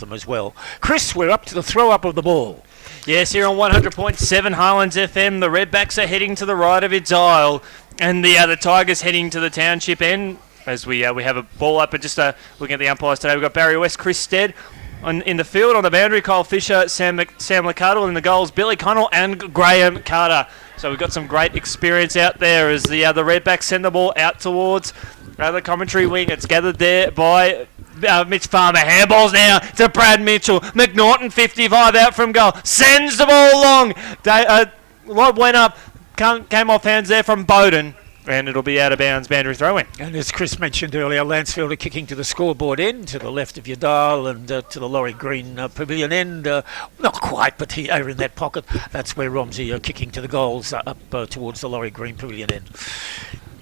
them as well. Chris, we're up to the throw-up of the ball. Yes, here on 100.7 Highlands FM, the Redbacks are heading to the right of its aisle, and the Tigers heading to the township end. As we have a ball up, and just looking at the umpires today, we've got Barry West, Chris Stead in the field. On the boundary, Kyle Fisher, Sam McCardle. In the goals, Billy Connell and Graham Carter. So we've got some great experience out there as the Redbacks send the ball out towards the commentary wing. It's gathered there by Mitch Farmer. Handballs now to Brad Mitchell. McNaughton, 55 out from goal. Sends the ball long. Lob went up. Came off hands there from Bowden. And it'll be out of bounds, boundary throw-in. And as Chris mentioned earlier, Lancefield are kicking to the scoreboard end, to the left of your dial, and to the Laurie Green pavilion end. Not quite, but here in that pocket. That's where Romsey are kicking to the goals, up towards the Laurie Green pavilion end.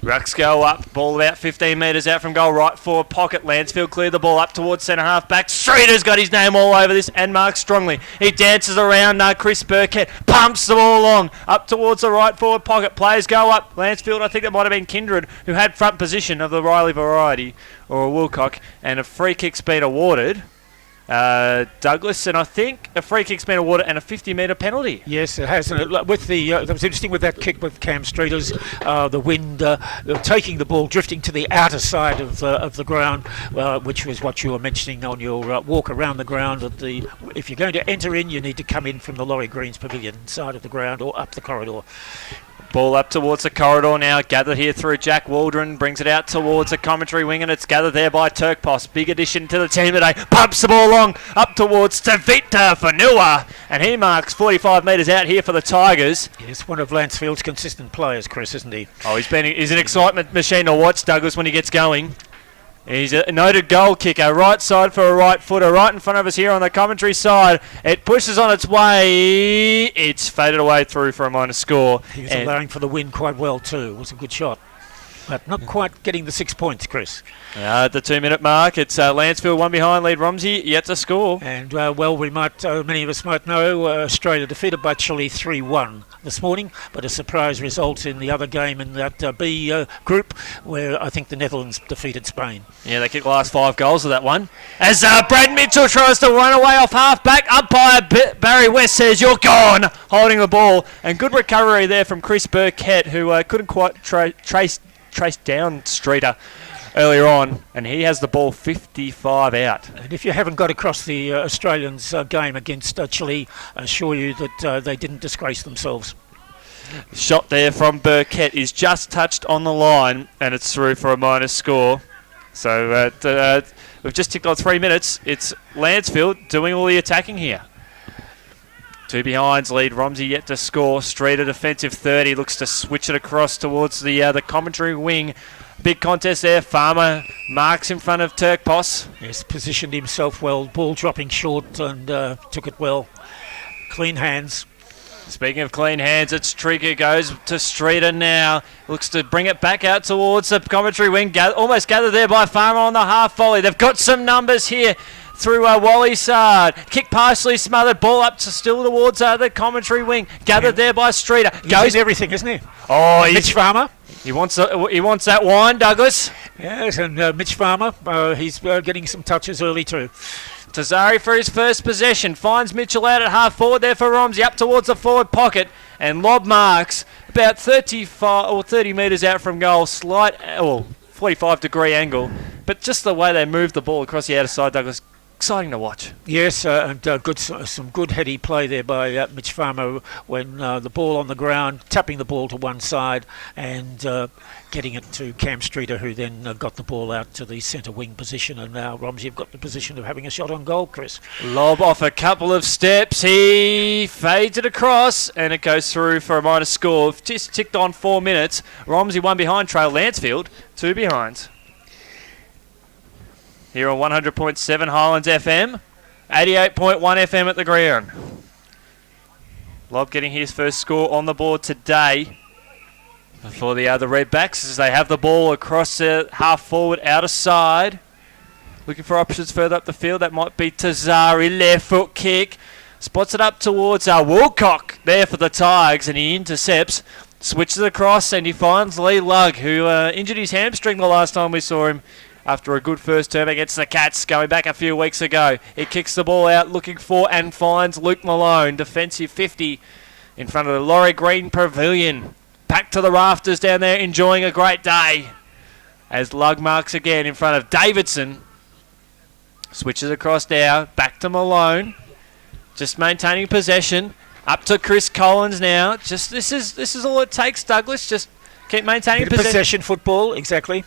Rucks go up, ball about 15 metres out from goal, right forward pocket. Lancefield clear the ball up towards centre half back. Streeter's got his name all over this and marks strongly. He dances around Chris Burkett, pumps the ball along up towards the right forward pocket. Players go up. Lancefield, I think that might have been Kindred, who had front position of the Riley variety, or a Wilcock, and a free kick's been awarded. Douglas, and I think a free kick's been awarded and a 50-metre penalty. Yes, it has. With that was interesting with that kick with Cam Streeters, the wind taking the ball, drifting to the outer side of the ground, which was what you were mentioning on your walk around the ground. If you're going to enter in, you need to come in from the Laurie Greens pavilion side of the ground or up the corridor. Ball up towards the corridor now, gathered here through Jack Waldron, brings it out towards the commentary wing, and it's gathered there by Turkpos. Big addition to the team today, pumps the ball long, up towards Tavita Fanua, and he marks 45 metres out here for the Tigers. He's one of Lancefield's consistent players, Chris, isn't he? Oh, he's an excitement machine to watch, Douglas, when he gets going. He's a noted goal kicker, right side for a right footer, right in front of us here on the commentary side. It pushes on its way. It's faded away through for a minor score. He was allowing for the win quite well too. It was a good shot. But not quite getting the 6 points, Chris. At the 2-minute mark, it's Lancefield one behind, lead Romsey, yet to score. And, many of us might know, Australia defeated by Chile 3-1 this morning, but a surprise result in the other game in that B group, where I think the Netherlands defeated Spain. Yeah, they kicked the last 5 goals of that one. As Brad Mitchell tries to run away off half-back, umpire Barry West says, "You're gone," holding the ball. And good recovery there from Chris Burkett, who couldn't quite trace down Streeter earlier on, and he has the ball 55 out. And if you haven't got across the Australians' game against Chile, I assure you that they didn't disgrace themselves. Shot there from Burkett is just touched on the line, and it's through for a minor score. So we've just ticked on 3 minutes. It's Lancefield doing all the attacking here. 2 behinds lead Romsey yet to score. Streeter defensive 30 looks to switch it across towards the commentary wing. Big contest there. Farmer marks in front of Turkpos. Yes, positioned himself well. Ball dropping short and took it well. Clean hands. Speaking of clean hands, it's Trigger goes to Streeter now. Looks to bring it back out towards the commentary wing. Almost gathered there by Farmer on the half volley. They've got some numbers here through Wally Sard. Kick partially smothered. Ball up to still towards the commentary wing. Gathered there by Streeter. Goes everything, isn't he? Oh, Mitch Farmer. He wants that wine, Douglas. Yes, and Mitch Farmer, he's getting some touches early too. Tazari for his first possession. Finds Mitchell out at half forward there for Romsey. Up towards the forward pocket. And lob marks about 35 or 30 metres out from goal. Slight, 45-degree angle. But just the way they moved the ball across the outer side, Douglas, exciting to watch. Yes, and some good heady play there by Mitch Farmer when the ball on the ground, tapping the ball to one side and getting it to Cam Streeter, who then got the ball out to the centre wing position. And now Romsey have got the position of having a shot on goal, Chris. Lob off a couple of steps. He fades it across and it goes through for a minor score. Just ticked on 4 minutes. Romsey one behind, trail Lancefield 2 behind. Here on 100.7 Highlands FM, 88.1 FM at the ground. Lob getting his first score on the board today for the Redbacks as they have the ball across the half forward outer side. Looking for options further up the field. That might be Tazari, left foot kick. Spots it up towards Wilcock there for the Tigers, and he intercepts. Switches across and he finds Lee Lugg, who injured his hamstring the last time we saw him after a good first term against the Cats going back a few weeks ago. He kicks the ball out looking for and finds Luke Malone. Defensive 50 in front of the Laurie Green Pavilion. Back to the rafters down there, enjoying a great day. As Lug marks again in front of Davidson. Switches across now, back to Malone. Just maintaining possession. Up to Chris Collins now. Just this is all it takes, Douglas. Just keep maintaining possession football, exactly.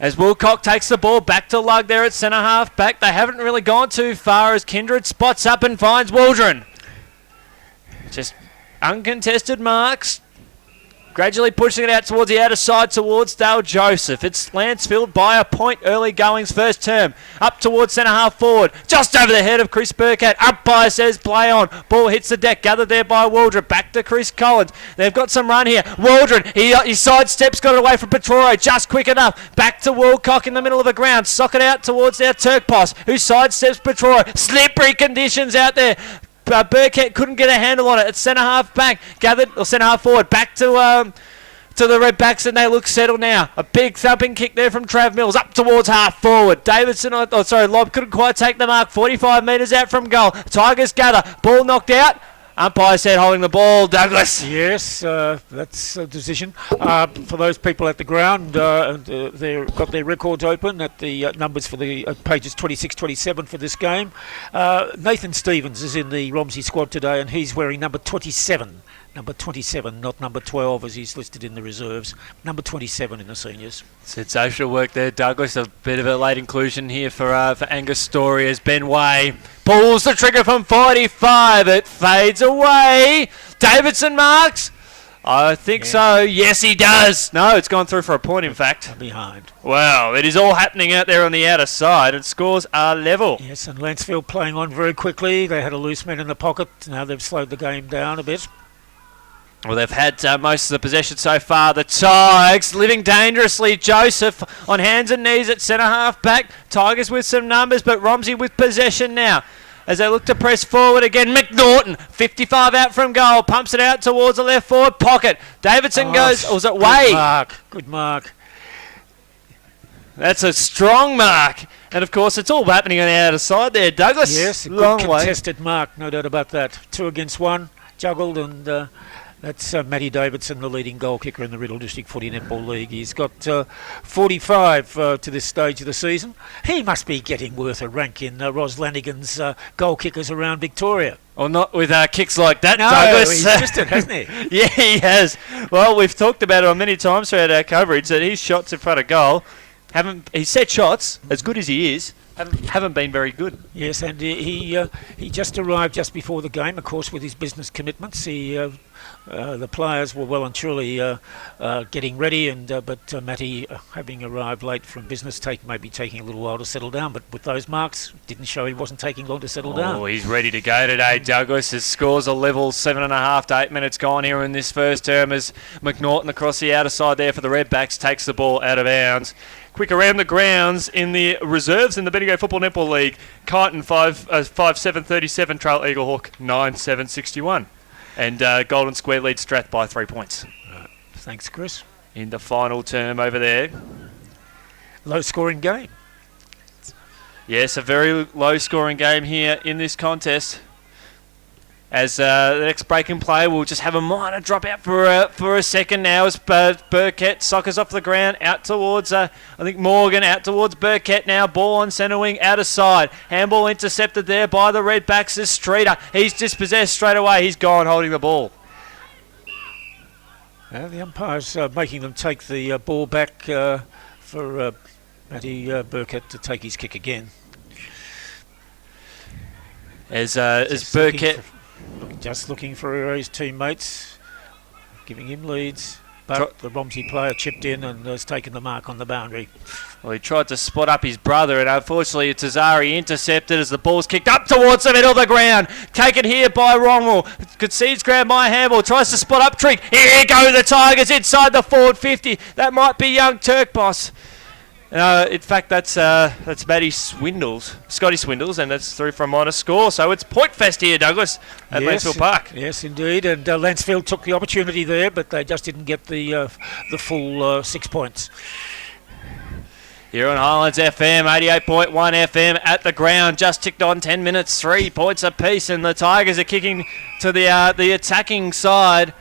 As Wilcock takes the ball back to Lug there at centre half back. They haven't really gone too far as Kindred spots up and finds Waldron. Just uncontested marks. Gradually pushing it out towards the outer side towards Dale Joseph. It's Lancefield by a point early goings first term. Up towards centre half forward. Just over the head of Chris Burkett. Umpire says play on. Ball hits the deck. Gathered there by Waldron. Back to Chris Collins. They've got some run here. Waldron. He sidesteps. Got it away from Petroro. Just quick enough. Back to Wilcock in the middle of the ground. Sock it out towards their Turkpos. Who sidesteps Petroro. Slippery conditions out there. Burkett couldn't get a handle on it. It's centre half back, gathered, or centre half forward, back to the Redbacks, and they look settled now. A big thumping kick there from Trav Mills, up towards half forward. Davidson, Lob couldn't quite take the mark. 45 metres out from goal. Tigers gather, ball knocked out. Umpire said holding the ball, Douglas. Yes, that's a decision. For those people at the ground, they've got their records open at the numbers for the pages 26-27 for this game. Nathan Stevens is in the Romsey squad today, and he's wearing number 27. Number 27, not number 12 as he's listed in the reserves. Number 27 in the seniors. Sensational work there, Douglas. A bit of a late inclusion here for Angus Story as Ben Way pulls the trigger from 45. It fades away. Davidson marks. I think so. Yes, he does. No, it's gone through for a point, in fact. Behind. Well, it is all happening out there on the outer side, and scores are level. Yes, and Lancefield playing on very quickly. They had a loose man in the pocket. Now they've slowed the game down a bit. Well, they've had most of the possession so far. The Tigers living dangerously. Joseph on hands and knees at centre half back. Tigers with some numbers, but Romsey with possession now. As they look to press forward again, McNaughton, 55 out from goal, pumps it out towards the left forward pocket. Davidson goes, or was it Way? Good mark. That's a strong mark. And of course, it's all happening on the outer side there, Douglas. Yes, a long good way. contested mark, no doubt about that. 2 against 1, juggled, and that's Matty Davidson, the leading goal kicker in the Riddell District Footy Netball League. He's got 45 to this stage of the season. He must be getting worth a rank in Ros Lanigan's goal kickers around Victoria. Or not with kicks like that, no, Douglas. He's missed it, hasn't he? Yeah, he has. Well, we've talked about it on many times throughout our coverage that his shots in front of goal his set shots, as good as he is, haven't been very good. Yes, and he just arrived just before the game, of course, with his business commitments. The players were well and truly getting ready, but Matty, having arrived late from business, maybe taking a little while to settle down. But with those marks, didn't show he wasn't taking long to settle down. Oh, he's ready to go today, Douglas. His scores are level, 7.5 to 8 minutes gone here in this first term as McNaughton across the outer side there for the Redbacks takes the ball out of bounds. Quick around the grounds in the reserves in the Bendigo Football Netball League. Kyneton 5-7-37, Trail Eagle Hawk 9-7-61. And Golden Square leads Strath by 3 points. Thanks, Chris. In the final term over there. Low-scoring game. Yes, a very low-scoring game here in this contest. As the next break in play, we'll just have a minor drop out for a second now as Burkett soccers off the ground out towards, I think Morgan, out towards Burkett now. Ball on centre wing, outer side. Handball intercepted there by the Redbacks as Streeter. He's dispossessed straight away. He's gone holding the ball. The umpire's making them take the ball back for Matty Burkett to take his kick again. As Burkett... Just looking for his teammates, giving him leads. But the Romsey player chipped in and has taken the mark on the boundary. Well, he tried to spot up his brother, and unfortunately Tazari intercepted as the ball's kicked up towards the middle of the ground. Taken here by Ronwell. Concedes ground by Handball. Tries to spot up Trick. Here go the Tigers inside the forward 50. That might be young Turkbos. In fact, that's Scotty Swindles, and that's through for a minor score. So it's point fest here, Douglas, at Lancefield Park. Yes, indeed. And Lancefield took the opportunity there, but they just didn't get the full 6 points. Here on Highlands FM, 88.1 FM at the ground. Just ticked on 10 minutes, 3 points apiece, and the Tigers are kicking to the attacking side.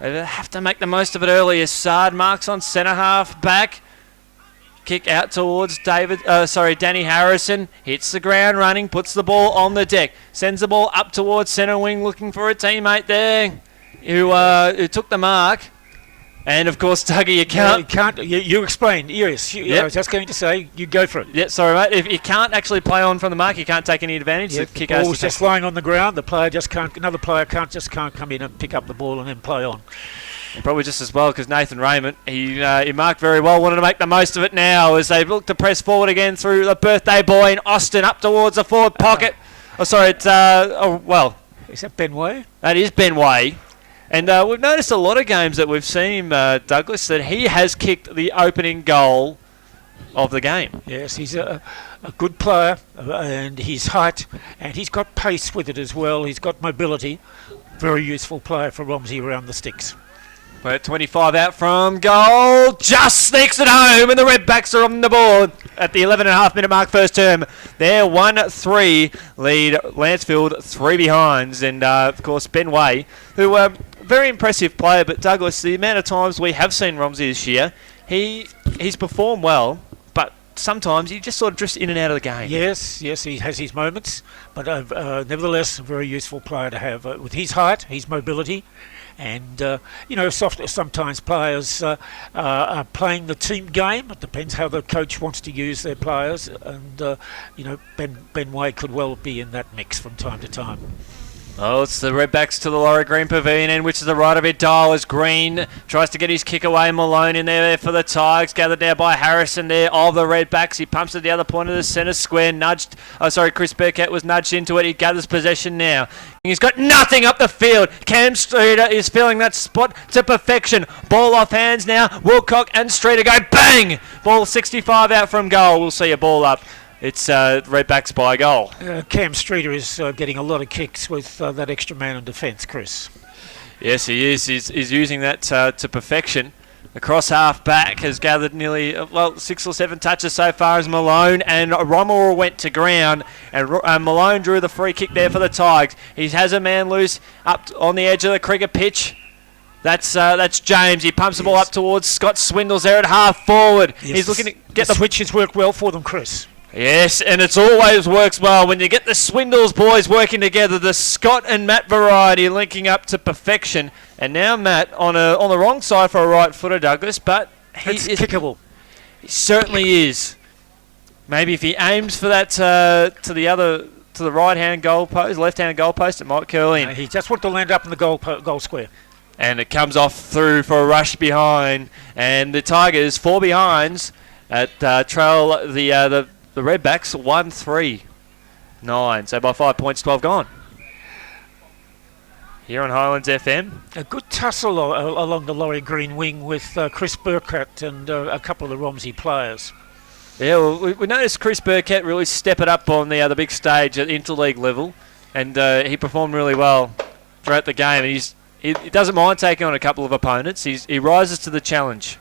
They have to make the most of it early as Sard marks on centre half back. Kick out towards Danny Harrison. Hits the ground running, puts the ball on the deck. Sends the ball up towards centre wing looking for a teammate there who took the mark. And, of course, Dougie, you can't... You explain. Yes, I was just going to say, you go for it. Yeah, sorry, mate. If you can't actually play on from the mark, you can't take any advantage. Yeah, the ball was just lying on the ground. Another player can't come in and pick up the ball and then play on. And probably just as well because Nathan Raymond, he marked very well, wanted to make the most of it now as they look to press forward again through the birthday boy in Austin up towards the forward pocket. Is that Ben Way? That is Ben Way. And we've noticed a lot of games that we've seen him, Douglas, that he has kicked the opening goal of the game. Yes, he's a good player, and his height, and he's got pace with it as well. He's got mobility. Very useful player for Romsey around the sticks. We're at 25 out from goal. Just sneaks it home, and the Redbacks are on the board at the 11.5-minute mark first term. They're 1-3 lead Lancefield, 3 behinds. And, of course, Ben Way, who very impressive player, but Douglas, the amount of times we have seen Romsey this year, he's performed well, but sometimes he just sort of drifts in and out of the game. Yes, he has his moments, but nevertheless, a very useful player to have with his height, his mobility. And, sometimes players are playing the team game. It depends how the coach wants to use their players. And, Ben Way could well be in that mix from time to time. Oh, it's the Redbacks to the Laura Green Pavilion end, which is the right of it dial as Green tries to get his kick away. Malone in there for the Tigers, gathered now by Harrison there of the Redbacks. He pumps it the other point of the centre square. Chris Burkett was nudged into it. He gathers possession now. He's got nothing up the field. Cam Streeter is filling that spot to perfection. Ball off hands now. Wilcock and Streeter go bang! Ball 65 out from goal. We'll see a ball up. It's Redbacks by goal. Cam Streeter is getting a lot of kicks with that extra man in defence, Chris. Yes, he is. He's using that to perfection. Across half back has gathered nearly 6 or 7 touches so far as Malone, and Rommel went to ground, and Malone drew the free kick there for the Tigers. He has a man loose up on the edge of the cricket pitch. That's James. He pumps the ball up towards Scott Swindles there at half forward. Yes, he's looking to get the switches work well for them, Chris. Yes, and it's always works well when you get the Swindles boys working together, the Scott and Matt variety linking up to perfection. And now Matt on the wrong side for a right footer, Douglas, but it's kickable. He certainly is. Maybe if he aims for that to the right-hand goal post, left-hand goal post, it might curl in. He just wants to land up in the goal square. And it comes off through for a rush behind, and the Tigers 4 behinds at trail the Redbacks 1-3-9. So by 5 points, 12 gone. Here on Highlands FM. A good tussle along the Laurie Green wing with Chris Burkett and a couple of the Romsey players. Yeah, well, we noticed Chris Burkett really step it up on the big stage at interleague level, and he performed really well throughout the game. And he doesn't mind taking on a couple of opponents. He rises to the challenge.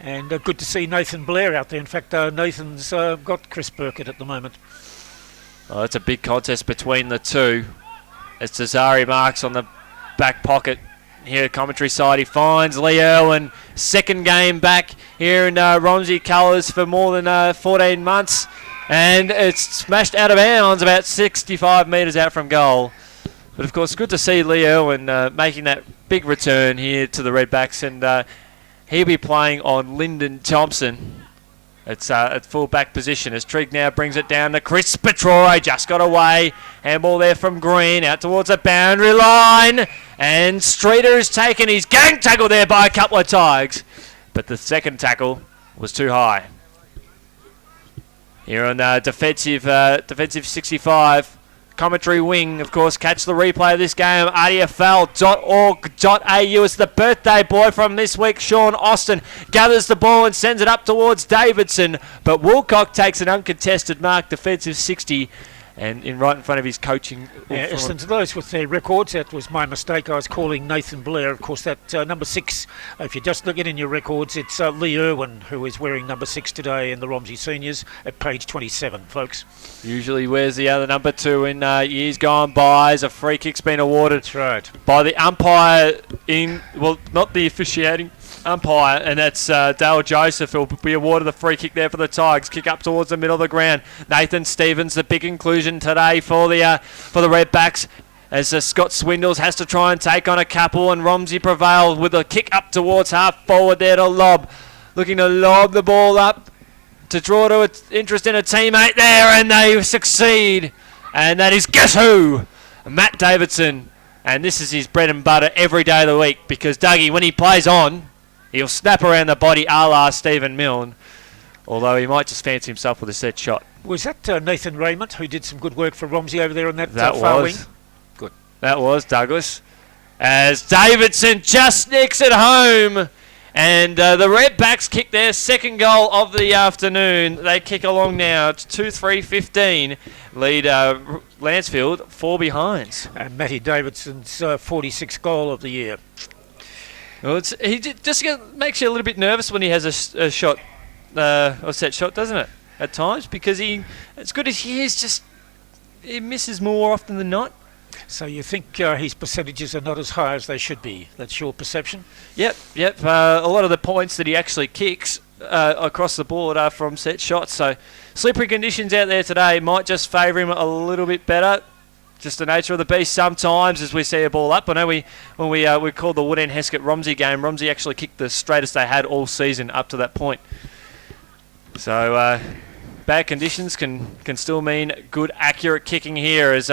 And good to see Nathan Blair out there. In fact, Nathan's got Chris Burkett at the moment. Oh, it's a big contest between the two. As Cesare marks on the back pocket here at commentary side. He finds Lee Irwin. Second game back here in Romsey colours for more than 14 months. And it's smashed out of bounds about 65 metres out from goal. But, of course, good to see Lee Irwin making that big return here to the Redbacks. And he'll be playing on Lyndon Thompson. It's at full back position as Trigg now brings it down to Chris Petrore. Just got away. Handball there from Green out towards the boundary line. And Streeter is taken. He's gang tackled there by a couple of Tigers. But the second tackle was too high. Here on defensive 65. Commentary wing, of course, catch the replay of this game. RiddellDFL.org.au. It's the birthday boy from this week, Sean Austin, gathers the ball and sends it up towards Davidson. But Wilcock takes an uncontested mark, defensive 60, and right in front of his coaching. Listen to those with their records. That was my mistake. I was calling Nathan Blair. Of course, that number 6, if you just look at in your records, it's Lee Irwin who is wearing number 6 today in the Romsey Seniors at page 27, folks. Usually wears the other number 2 in years gone by, as a free kick's been awarded. That's right. By the umpire not the officiating umpire, and that's Dale Joseph, who'll be awarded the free kick there for the Tigers. Kick up towards the middle of the ground. Nathan Stevens, the big inclusion today for the Redbacks, as Scott Swindles has to try and take on a couple, and Romsey prevailed with a kick up towards half forward there to lob. Looking to lob the ball up to draw to interest in a teammate there, and they succeed. And that is, guess who? Matt Davidson. And this is his bread and butter every day of the week, because Dougie, when he plays on, he'll snap around the body a la Stephen Milne, although he might just fancy himself with a set shot. Was that Nathan Raymond who did some good work for Romsey over there on that That far was. wing? Good. That was Douglas. As Davidson just nicks it home. And the Redbacks kick their second goal of the afternoon. They kick along now. It's 2-3-15. Lead Lancefield 4 behinds. And Matty Davidson's 46th goal of the year. Well, just makes you a little bit nervous when he has a shot, or set shot, doesn't it? At times, because as good as he is, he misses more often than not. So you think his percentages are not as high as they should be? That's your perception? Yep. A lot of the points that he actually kicks across the board are from set shots. So slippery conditions out there today might just favour him a little bit better. Just the nature of the beast sometimes as we see a ball up. I know when we called the Woodend Heskett Romsey game, Romsey actually kicked the straightest they had all season up to that point. So bad conditions can still mean good, accurate kicking here as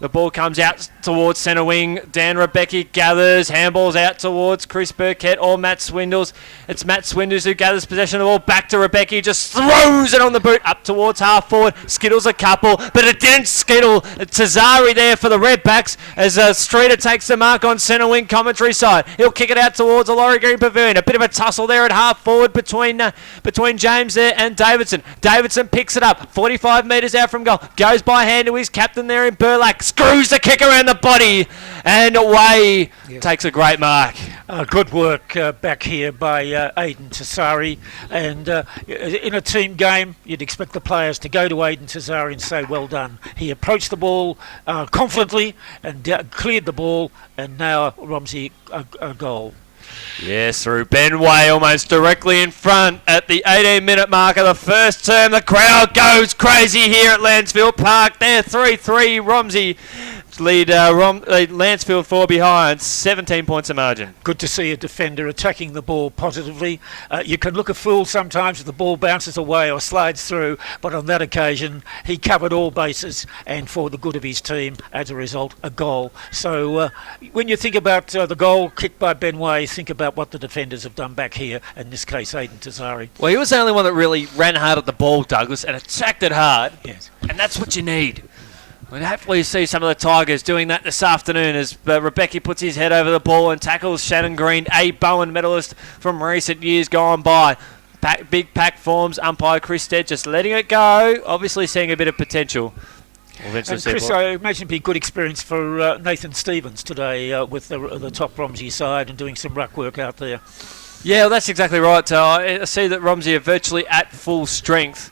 the ball comes out towards centre wing. Dan Rebecki gathers, handballs out towards Chris Burkett or Matt Swindles. It's Matt Swindles who gathers possession of the ball back to Rebecki, just throws it on the boot up towards half forward. Skittles a couple, but it didn't skittle. Tazari there for the Redbacks as Streeter takes the mark on centre wing commentary side. He'll kick it out towards the Laurie Green Pavilion. A bit of a tussle there at half forward between James there and Davidson. Davidson picks it up, 45 metres out from goal. Goes by hand to his captain there in Burlack. Screws the kick around the body, and away. Takes a great mark. Good work back here by Aidan Tassari. And in a team game, you'd expect the players to go to Aidan Tassari and say, well done. He approached the ball confidently and cleared the ball, and now Romsey a goal. Yes, through Ben Way, almost directly in front at the 18-minute mark of the first term. The crowd goes crazy here at Lancefield Park. They're 3-3. Romsey lead Lancefield 4 behind, 17 points of margin. Good to see a defender attacking the ball positively. You can look a fool sometimes if the ball bounces away or slides through, but on that occasion he covered all bases and for the good of his team, as a result, a goal. So when you think about the goal kicked by Ben Way, think about what the defenders have done back here, in this case Aidan Tassari. Well, he was the only one that really ran hard at the ball, Douglas, and attacked it hard. Yes. And that's what you need. We'll hopefully see some of the Tigers doing that this afternoon as Rebecki puts his head over the ball and tackles Shannon Green, a Bowen medalist from recent years gone by. Big pack forms, umpire Chris Stead just letting it go, obviously seeing a bit of potential. And Chris, I imagine it'd be a good experience for Nathan Stevens today with the top Romsey side and doing some ruck work out there. Yeah, well, that's exactly right. I see that Romsey are virtually at full strength,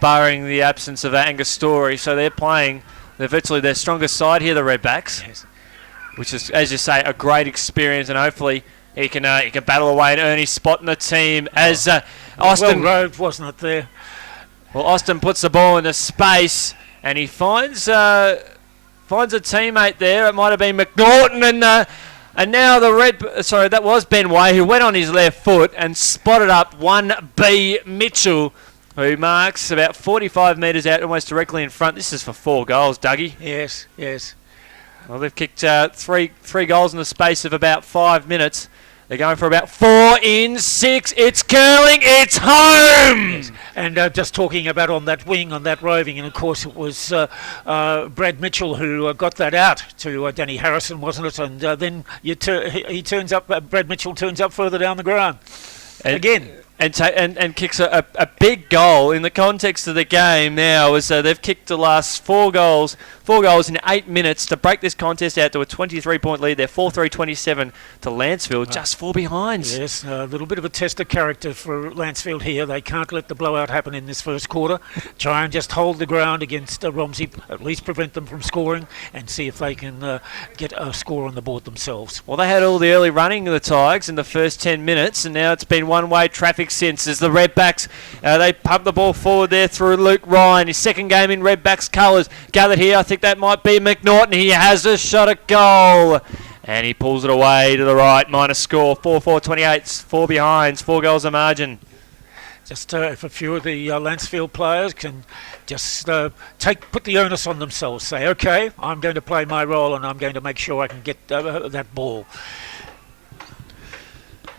barring the absence of Angus Story, so they're virtually their strongest side here, the Redbacks. Yes. Which is, as you say, a great experience, and hopefully he can battle away and earn his spot in the team. As Austin, well rode, wasn't it there? Well, Austin puts the ball into space, and he finds a teammate there. It might have been McNaughton, and now that was Ben Way, who went on his left foot and spotted up 1B Mitchell, who marks about 45 metres out, almost directly in front. This is for 4 goals, Dougie. Yes. Well, they've kicked three goals in the space of about 5 minutes. They're going for about 4 in 6. It's curling. It's home. Yes. And just talking about on that wing, on that roving, and of course it was Brad Mitchell who got that out to Danny Harrison, wasn't it? And then he turns up. Brad Mitchell turns up further down the ground. And again. and kicks a big goal in the context of the game now. As they've kicked the last four goals in 8 minutes to break this contest out to a 23-point lead. They're 4-3-27 to Lancefield, just 4 behind. Yes, a little bit of a test of character for Lancefield here. They can't let the blowout happen in this first quarter. Try and just hold the ground against Romsey, at least prevent them from scoring, and see if they can get a score on the board themselves. Well, they had all the early running of the Tigers in the first 10 minutes, and now it's been one-way traffic since, as the Redbacks, they pump the ball forward there through Luke Ryan. His second game in Redbacks colours. Gathered here, I think that might be McNaughton. He has a shot at goal. And he pulls it away to the right. Minus score, 4-4-28, 4 behinds, 4 goals a margin. Just if a few of the Lancefield players can just put the onus on themselves. Say, okay, I'm going to play my role and I'm going to make sure I can get that ball.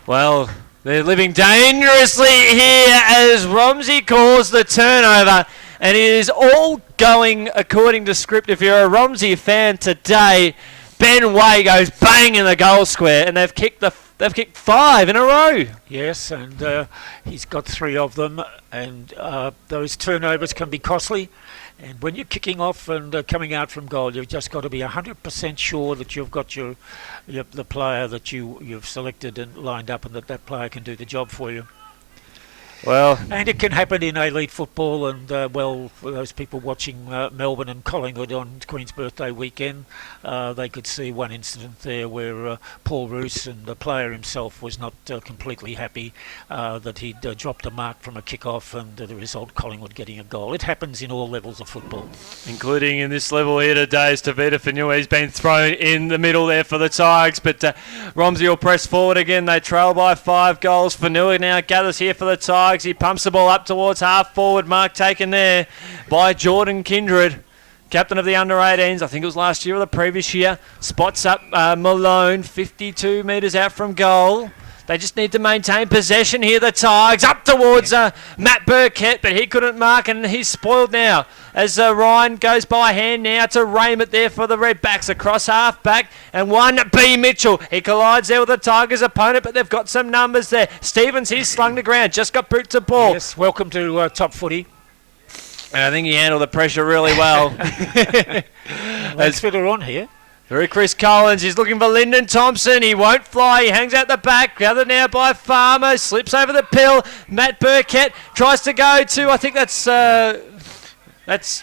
Well, they're living dangerously here as Romsey calls the turnover. And it is all going according to script. If you're a Romsey fan today, Ben Way goes bang in the goal square, and they've kicked 5 in a row. Yes, and he's got 3 of them, and those turnovers can be costly. And when you're kicking off and coming out from goal, you've just got to be 100% sure that you've got the player that you've selected and lined up, and that player can do the job for you. Well, and it can happen in elite football, and for those people watching Melbourne and Collingwood on Queen's Birthday weekend, they could see one incident there where Paul Roos and the player himself was not completely happy that he'd dropped a mark from a kick-off, and the result, Collingwood getting a goal. It happens in all levels of football. Including in this level here today is Tavita Fanua. He's been thrown in the middle there for the Tigers, but Romsey will press forward again. They trail by 5 goals. Fanua now gathers here for the Tigers. He pumps the ball up towards half forward. Mark taken there by Jordan Kindred, captain of the under-18s. I think it was last year or the previous year. Spots up Malone, 52 metres out from goal. They just need to maintain possession here, the Tigers. Up towards Matt Burkett, but he couldn't mark, and he's spoiled now. As Ryan goes by hand now to Raymond there for the Redbacks. Across half-back, and one B. Mitchell. He collides there with the Tigers' opponent, but they've got some numbers there. Stevens, he's slung to ground, just got boot to ball. Yes, welcome to top footy. And I think he handled the pressure really well. Let's fit her on here. Very Chris Collins, he's looking for Lyndon Thompson. He won't fly, he hangs out the back. Gathered now by Farmer, slips over the pill. Matt Burkett tries to go to, I think that's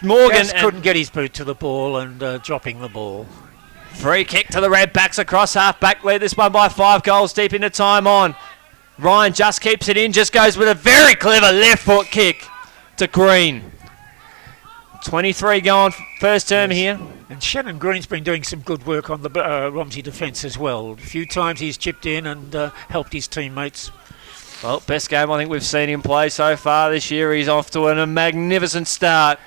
Morgan. Gas couldn't get his boot to the ball and dropping the ball. Free kick to the Redbacks across half-back. Lead this one by 5 goals deep into time on. Ryan just keeps it in, just goes with a very clever left foot kick to Green. 23 going first term here. And Shannon Green's been doing some good work on the Romsey defence as well. A few times he's chipped in and helped his teammates. Well, best game I think we've seen him play so far this year. He's off to a magnificent start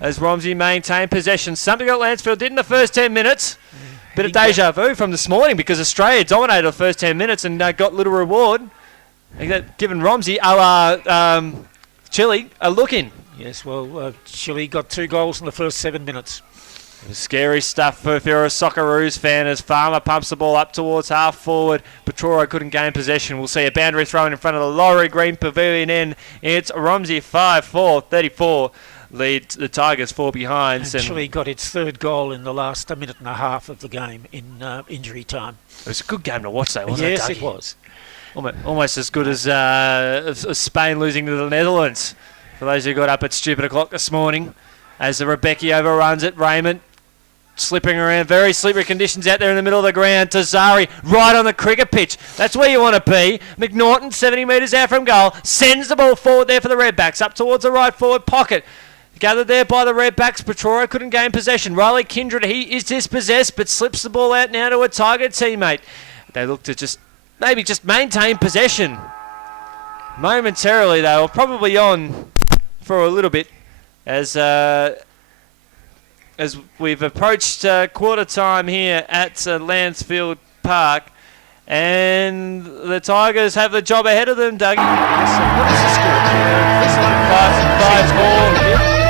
as Romsey maintain possession. Something that Lancefield did in the first 10 minutes. Bit of deja vu from this morning because Australia dominated the first 10 minutes and got little reward. I think that given Romsey, Chile, a look in. Yes, well, Chile got 2 goals in the first 7 minutes. It was scary stuff if you're a Socceroos fan as Farmer pumps the ball up towards half forward. Petroro couldn't gain possession. We'll see a boundary thrown in front of the Laurie Green Pavilion end. It's Romsey 5-4-34. Lead the Tigers 4 behind. And Chile got its 3rd goal in the last minute and a half of the game in injury time. It was a good game to watch though, wasn't it, Yes, Dougie? it was. Almost as good as Spain losing to the Netherlands. For those who got up at stupid o'clock this morning. As the Rebecca overruns it, Raymond slipping around, very slippery conditions out there in the middle of the ground. Tazari right on the cricket pitch. That's where you want to be. McNaughton 70 metres out from goal. Sends the ball forward there for the Redbacks. Up towards the right forward pocket. Gathered there by the Redbacks. Petroro couldn't gain possession. Riley Kindred, he is dispossessed, but slips the ball out now to a Tiger teammate. They look to maybe just maintain possession. Momentarily, they were probably on for a little bit. As we've approached quarter time here at Lancefield Park, and the Tigers have the job ahead of them, Dougie. What is the score?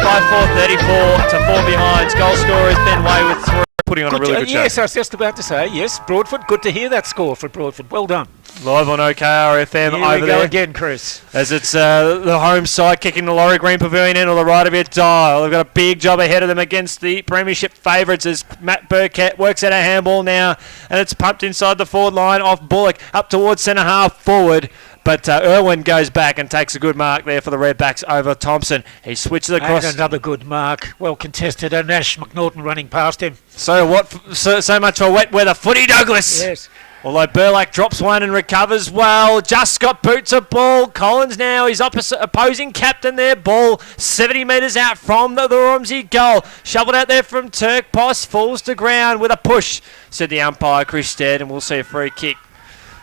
5-4, 34 to 4 behind. Goal scorer is Ben Way with 3 putting on a really good show. Yes, I was just about to say, yes, Broadford, good to hear that score for Broadford. Well done. Live on OKR-FM Here over we go there. again, Chris. As it's the home side kicking the Laurie Green Pavilion in on the right of your dial. They've got a big job ahead of them against the Premiership favourites as Matt Burkett works out a handball now, and it's pumped inside the forward line off Bullock up towards centre half forward. But Irwin goes back and takes a good mark there for the Redbacks over Thompson. He switches across. And another good mark. Well contested. And Ash McNaughton running past him. So much for wet weather footy, Douglas. Yes. Although Burlack drops one and recovers well. Just got boots a ball. Collins now, his opposing captain there. Ball 70 metres out from the Romsey goal. Shoveled out there from Turk. Poss falls to ground with a push, said the umpire, Chris Stead, and we'll see a free kick.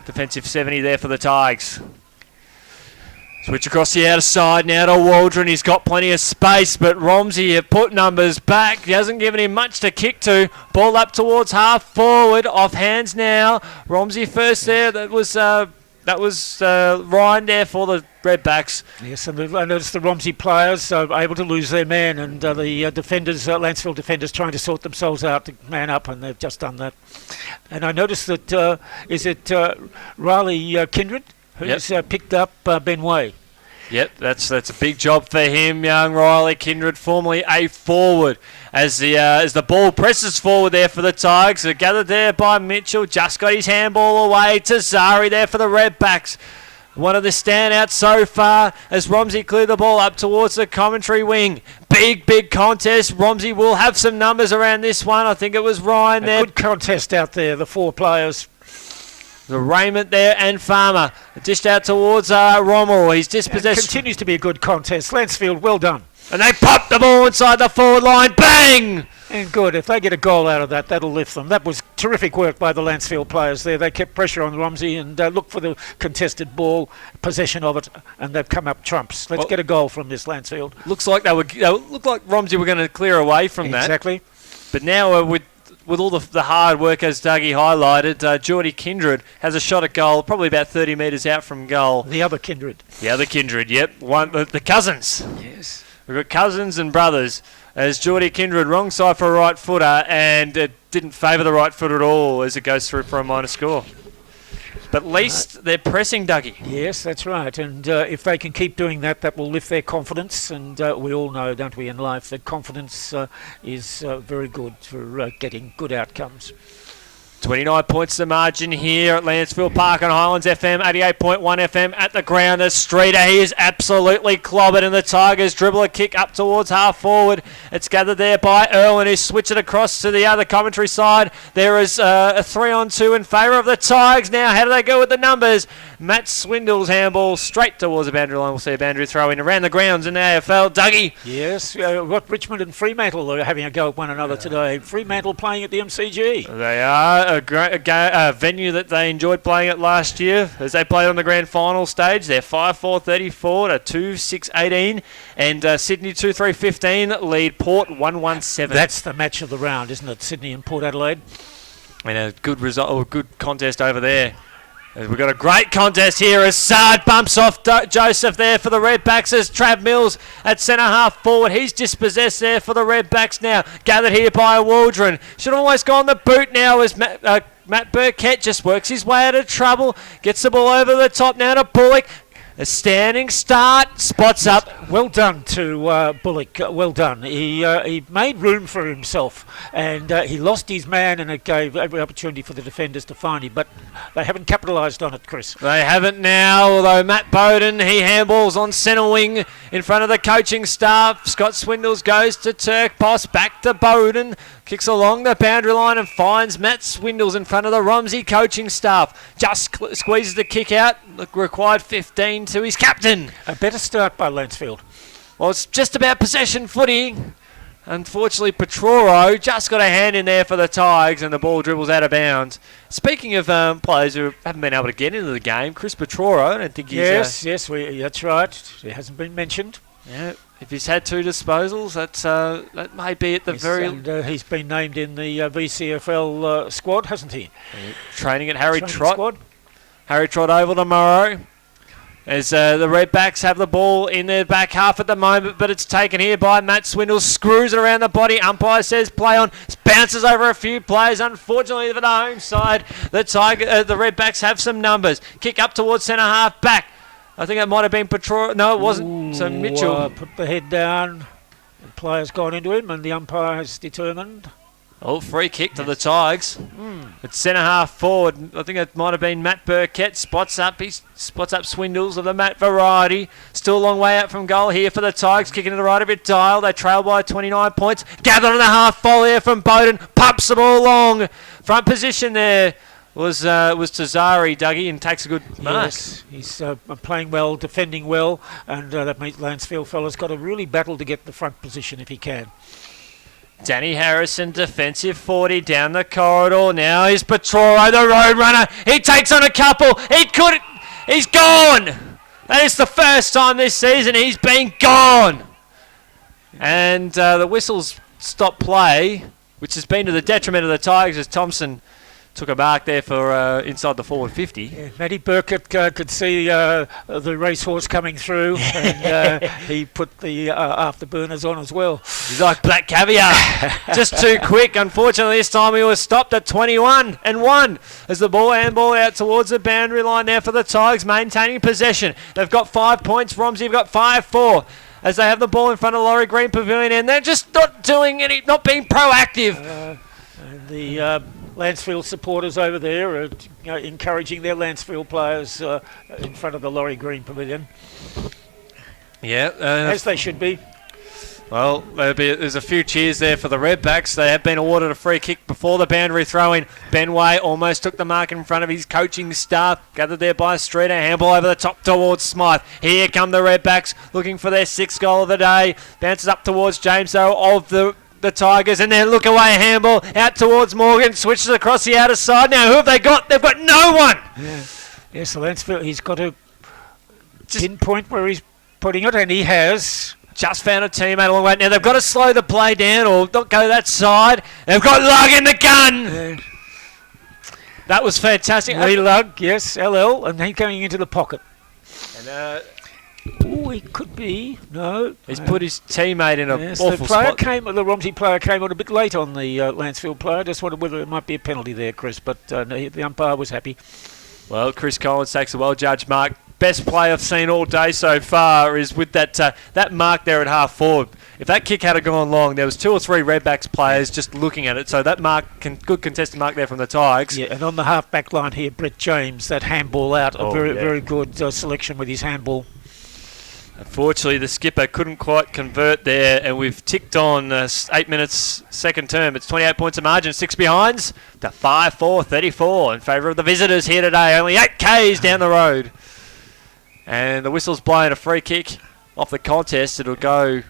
Defensive 70 there for the Tigers. Switch across the outer side now to Waldron. He's got plenty of space, but Romsey have put numbers back. He hasn't given him much to kick to. Ball up towards half forward. Off hands now. Romsey first there. That was Ryan there for the Redbacks. Yes, and I noticed the Romsey players able to lose their man, and the defenders, Lancefield defenders, trying to sort themselves out to man up, and they've just done that. And I noticed that is it Riley Kindred who's picked up Ben Way. Yep, that's a big job for him, young Riley Kindred, formerly a forward. As the ball presses forward there for the Tigers, gathered there by Mitchell, just got his handball away to Zari there for the Redbacks. One of the standouts so far as Romsey cleared the ball up towards the commentary wing. Big contest. Romsey will have some numbers around this one. I think it was Ryan there. Good contest out there, the four players. The Raymond there and Farmer. Dished out towards Rommel. He's dispossessed. Continues to be a good contest. Lancefield, well done. And they pop the ball inside the forward line. Bang! And good. If they get a goal out of that, that'll lift them. That was terrific work by the Lancefield players there. They kept pressure on Romsey and looked for the contested ball, possession of it, and they've come up trumps. Let's get a goal from this Lancefield. Looks like Romsey were going to clear away from that. Exactly. But now with all the hard work, as Dougie highlighted, Geordie Kindred has a shot at goal, probably about 30 metres out from goal. The other Kindred. Yep. The cousins. Yes. We've got cousins and brothers. As Geordie Kindred, wrong side for a right footer, and it didn't favour the right foot at all as it goes through for a minor score. But at least they're pressing, Dougie. Yes, that's right. And if they can keep doing that, that will lift their confidence. And we all know, don't we, in life, that confidence is very good for getting good outcomes. 29 points the margin here at Lancefield Park on Highlands FM, 88.1 FM at the ground. The Streeter, he is absolutely clobbered, and the Tigers dribble a kick up towards half forward. It's gathered there by Irwin, who switched it across to the other commentary side. There is a 3-on-2 in favour of the Tigers. Now, how do they go with the numbers? Matt Swindle's handball straight towards the boundary line. We'll see a boundary throw in around the grounds in the AFL. Dougie. Yes, what Richmond and Fremantle are having a go at one another today. Fremantle playing at the MCG. They are a venue that they enjoyed playing at last year as they played on the grand final stage. They're 5-4-34 to 2-6-18, and Sydney 2-3-15 lead Port 1-1-7. That's the match of the round, isn't it? Sydney and Port Adelaide. And a good result, or good contest over there. We've got a great contest here as Sard bumps off Joseph there for the Redbacks as Trav Mills at centre half forward. He's dispossessed there for the Redbacks now. Gathered here by Waldron. Should have almost gone the boot now as Matt Burkett just works his way out of trouble. Gets the ball over the top now to Bullock. A standing start, spots up. Well done to Bullock. Well done. He made room for himself, and he lost his man, and it gave every opportunity for the defenders to find him. But they haven't capitalised on it, Chris. They haven't now, although Matt Bowden, he handballs on centre wing in front of the coaching staff. Scott Swindles goes to Turk Poss, back to Bowden. Kicks along the boundary line and finds Matt Swindles in front of the Romsey coaching staff. Just squeezes the kick out. Required 15 to his captain. A better start by Lancefield. Well, it's just about possession footy. Unfortunately, Petroro just got a hand in there for the Tigers and the ball dribbles out of bounds. Speaking of players who haven't been able to get into the game, Chris Petroro, I don't think he's... Yes, that's right. It hasn't been mentioned. Yeah, if he's had 2 disposals, that may be at the he's been named in the VCFL squad, hasn't he? Training at Harry Trott. Harry Trott Oval tomorrow. As the Redbacks have the ball in their back half at the moment, but it's taken here by Matt Swindle. Screws it around the body. Umpire says play on. Bounces over a few players. Unfortunately for the home side, the Redbacks have some numbers. Kick up towards centre half back. I think it might have been Petro. No, it wasn't. So Mitchell put the head down. The player's gone into him, and the umpire has determined. Oh, free kick to the Tigers. It's centre half forward. I think it might have been Matt Burkett. Spots up Swindles of the Matt variety. Still a long way out from goal here for the Tigers. Kicking to the right of it. Dial. They trail by 29 points. Gathered on the half volley here from Bowden. Pumps the ball long. Front position there was Tazari, Dougie, and takes a good mark. Yes, he's playing well, defending well, and that means Lancefield fella's got to really battle to get the front position if he can. Danny Harrison, defensive 40 down the corridor. Now is Petroro, the road runner. He takes on a couple. He's gone. That is the first time this season he's been gone. And the whistles stop play, which has been to the detriment of the Tigers as Thompson took a mark there for inside the forward 50. Yeah, Matty Burkett could see the racehorse coming through, and he put the afterburners on as well. He's like black caviar, just too quick. Unfortunately, this time he was stopped at 21 and 1 as the handball out towards the boundary line now for the Tigers, maintaining possession. They've got 5 points. Romsey have got 5-4 as they have the ball in front of Laurie Green Pavilion, and they're just not doing not being proactive. And the Lancefield supporters over there are encouraging their Lancefield players in front of the Laurie Green Pavilion. Yeah. As they should be. Well, there's a few cheers there for the Redbacks. They have been awarded a free kick before the boundary throw-in. Ben Way almost took the mark in front of his coaching staff. Gathered there by Streeter. Handball over the top towards Smythe. Here come the Redbacks looking for their 6th goal of the day. Bounces up towards James, though, of the Tigers, and then look away handball out towards Morgan, switches across the outer side. Now who have they got? They've got no one. Yes, the Lancefield, he's got to pinpoint where he's putting it, and he has. Just found a teammate along the way. Now they've got to slow the play down or not go that side. They've got Lug in the gun. That was fantastic. Lee Lug, yes, LL, and he's going into the pocket. And he could be. No. He's put his teammate in an awful spot. The Romsey player came on a bit late on the Lancefield player. Just wondered whether there might be a penalty there, Chris, but the umpire was happy. Well, Chris Collins takes a well-judged mark. Best play I've seen all day so far is with that mark there at half forward. If that kick had gone long, there was 2 or 3 Redbacks players just looking at it. So that mark, good contested mark there from the Tigers. Yeah, and on the half-back line here, Brett James, that handball out, a very good selection with his handball. Unfortunately, the skipper couldn't quite convert there, and we've ticked on 8 minutes second term. It's 28 points of margin, 6 behinds to 5-4, 34 in favour of the visitors here today. Only 8 Ks down the road. And the whistle's blowing a free kick off the contest. It'll go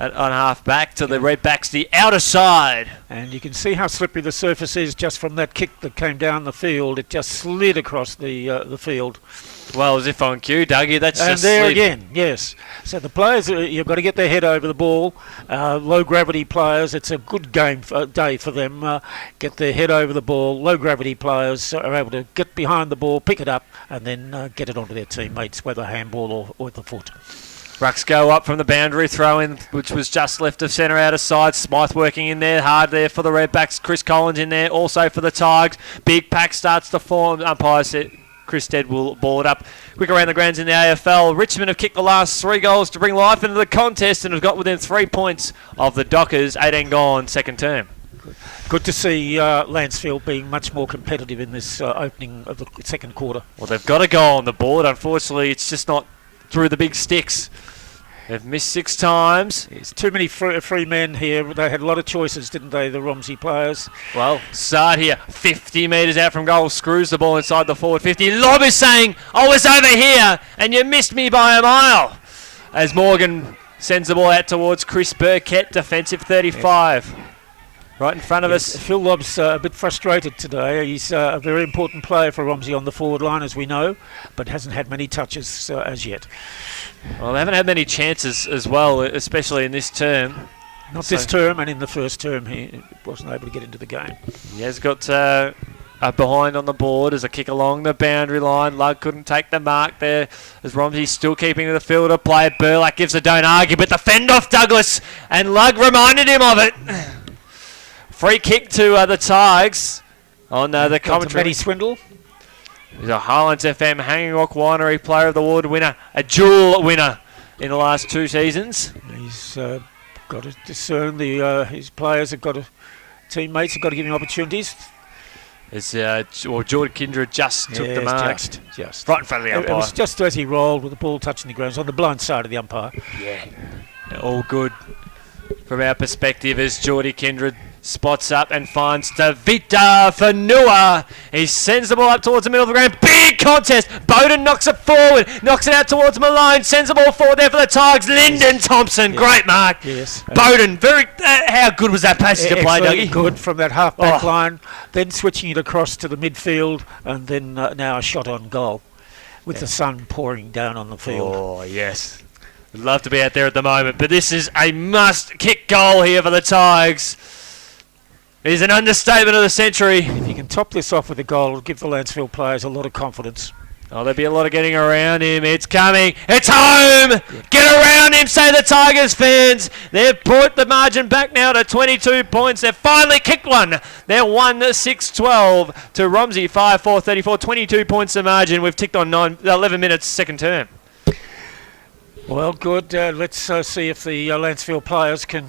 on half back to the Redbacks, the outer side. And you can see how slippery the surface is just from that kick that came down the field. It just slid across the field. Well, as if on cue, Dougie. That's and just there slid. Again, yes. So the players, you've got to get their head over the ball. Low gravity players, it's a good day for them. Get their head over the ball. Low gravity players are able to get behind the ball, pick it up, and then get it onto their teammates, whether handball or with the foot. Rucks go up from the boundary throw-in, which was just left of centre out of side. Smythe working in there, hard there for the Redbacks. Chris Collins in there, also for the Tigers. Big pack starts to form. Umpire said Chris Stead will ball it up. Quick around the grounds in the AFL. Richmond have kicked the last 3 goals to bring life into the contest and have got within 3 points of the Dockers. 18 gone, second term. Good to see Lancefield being much more competitive in this opening of the second quarter. Well, they've got a goal on the board. Unfortunately, it's just not through the big sticks. They've missed 6 times. There's too many free men here. They had a lot of choices, didn't they, the Romsey players? Well, start here. 50 metres out from goal. Screws the ball inside the forward 50. Lob is saying, I was over here and you missed me by a mile. As Morgan sends the ball out towards Chris Burkett, defensive 35. Yes. Right in front of us. Phil Lobb's a bit frustrated today. He's a very important player for Romsey on the forward line, as we know, but hasn't had many touches as yet. Well, they haven't had many chances as well, especially in this term. Not this term, and in the first term he wasn't able to get into the game. He has got behind on the board as a kick along the boundary line. Lugg couldn't take the mark there as Romsey still keeping to the field of play. Burlack gives a don't argue, but the fend off Douglas, and Lugg reminded him of it. Free kick to the Tigers on the commentary. Matty Swindle. He's a Highlands FM Hanging Rock Winery Player of the Award winner, a dual winner in the last 2 seasons. He's got to discern his players have got to, teammates have got to give him opportunities. As Jordan Kindred just took the mark. Just. Right in front of the umpire. It was just as he rolled with the ball touching the ground. It was on the blind side of the umpire. Yeah. All good from our perspective as Jordy Kindred spots up and finds Davita Fanua. He sends the ball up towards the middle of the ground. Big contest. Bowden knocks it forward. Knocks it out towards Malone. Sends the ball forward there for the Tigers. Lyndon Thompson. Yes. Great mark. Yes. Bowden. Very. How good was that passage to play, Dougie? Good from that half-back line. Then switching it across to the midfield. And then now a shot on goal. With the sun pouring down on the field. Oh, yes. I'd love to be out there at the moment. But this is a must-kick goal here for the Tigers. It is an understatement of the century. If you can top this off with a goal, it'll give the Lancefield players a lot of confidence. Oh, there'll be a lot of getting around him. It's coming. It's home. Get around him, say the Tigers fans. They've brought the margin back now to 22 points. They've finally kicked one. They're 1-6-12 to Romsey 5-4-34. 22 points the margin. We've ticked on 11 minutes second term. Well, good. Let's see if the Lancefield players can,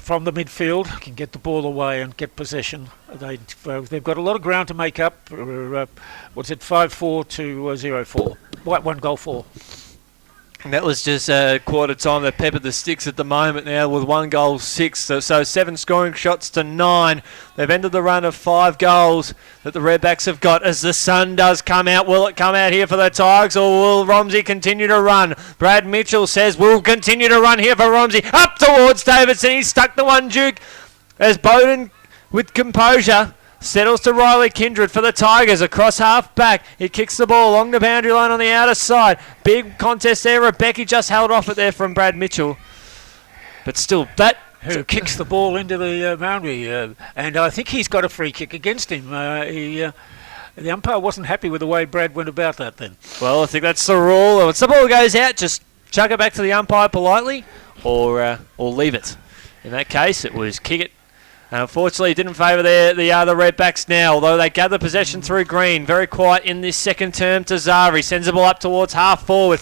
from the midfield, can get the ball away and get possession. They've got a lot of ground to make up. What's it, 5-4 to 0-4. One goal for. And that was just quarter time. They've peppered the sticks at the moment now with 1 goal, 6. So 7 scoring shots to 9. They've ended the run of 5 goals that the Redbacks have got as the sun does come out. Will it come out here for the Tigers or will Romsey continue to run? Brad Mitchell says we'll continue to run here for Romsey. Up towards Davidson. He's stuck the one, Duke. As Bowden with composure settles to Riley Kindred for the Tigers across half back. He kicks the ball along the boundary line on the outer side. Big contest there. Rebecca just held off it there from Brad Mitchell. But still, that... Who kicks the ball into the boundary. And I think he's got a free kick against him. The umpire wasn't happy with the way Brad went about that then. Well, I think that's the rule. Once the ball goes out, just chuck it back to the umpire politely or leave it. In that case, it was kick it. Unfortunately, it didn't favour the Redbacks now, although they gather possession through Green. Very quiet in this second term to Zavi. Sends the ball up towards half forward.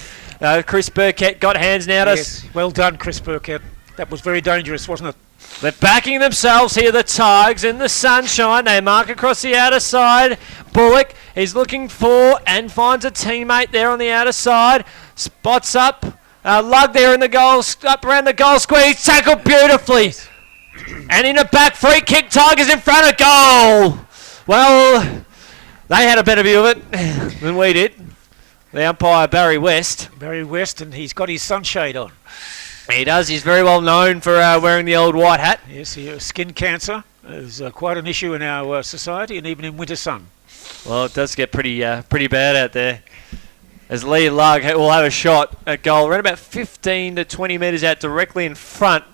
Chris Burkett got hands now. Yes, well done, Chris Burkett. That was very dangerous, wasn't it? They're backing themselves here, the Tigers, in the sunshine. They mark across the outer side. Bullock is looking for and finds a teammate there on the outer side. Spots up. Lug there in the goal, up around the goal square. He's tackled beautifully. And in a back free kick, Tigers in front of goal. Well, they had a better view of it than we did. The umpire, Barry West. Barry West, and he's got his sunshade on. He does. He's very well known for wearing the old white hat. Yes, skin cancer is quite an issue in our society and even in winter sun. Well, it does get pretty bad out there. As Lee Lugg will have a shot at goal around about 15 to 20 metres out directly in front.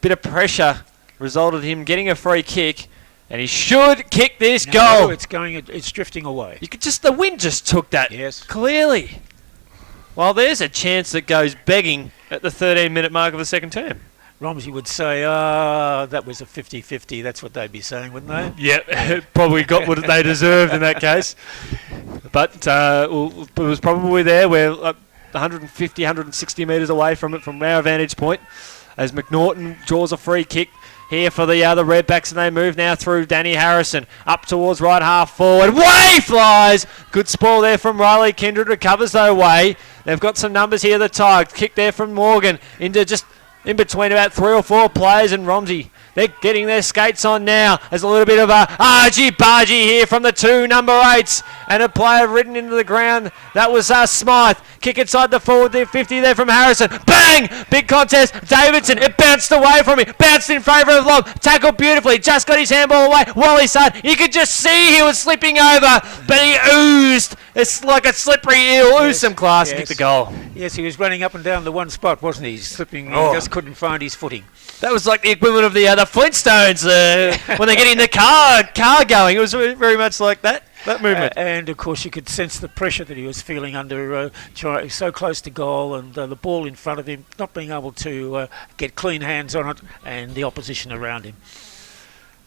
Bit of pressure resulted in him getting a free kick, and he should kick this goal. It's drifting away. You could the wind just took that. Yes. Clearly. Well, there's a chance that goes begging at the 13-minute mark of the second term. Romsey would say, that was a 50-50. That's what they'd be saying, wouldn't they? Yeah, probably got what they deserved in that case. But it was probably there. We're 150, 160 metres away from it from our vantage point. As McNaughton draws a free kick here for the other Redbacks, and they move now through Danny Harrison up towards right half forward. Way flies! Good spoil there from Riley Kindred, recovers though way. They've got some numbers here, the Tigers. Kick there from Morgan into just in between about 3 or 4 players, and Romsey. They're getting their skates on now. There's a little bit of a argy-bargy here from the 2 number 8s. And a player ridden into the ground. That was Smythe. Kick inside the forward there, 50 there from Harrison. Bang! Big contest. Davidson. It bounced away from him. Bounced in favour of Long. Tackled beautifully. Just got his handball away. Wally Sard. You could just see he was slipping over. But he oozed. It's like a slippery eel. Oozed some class. Yes. Kicked the goal. Yes, he was running up and down the one spot, wasn't he? Slipping. He just couldn't find his footing. That was like the equivalent of the the Flintstones when they get in the car going. It was very much like that movement. And of course, you could sense the pressure that he was feeling under, so close to goal, and the ball in front of him, not being able to get clean hands on it, and the opposition around him.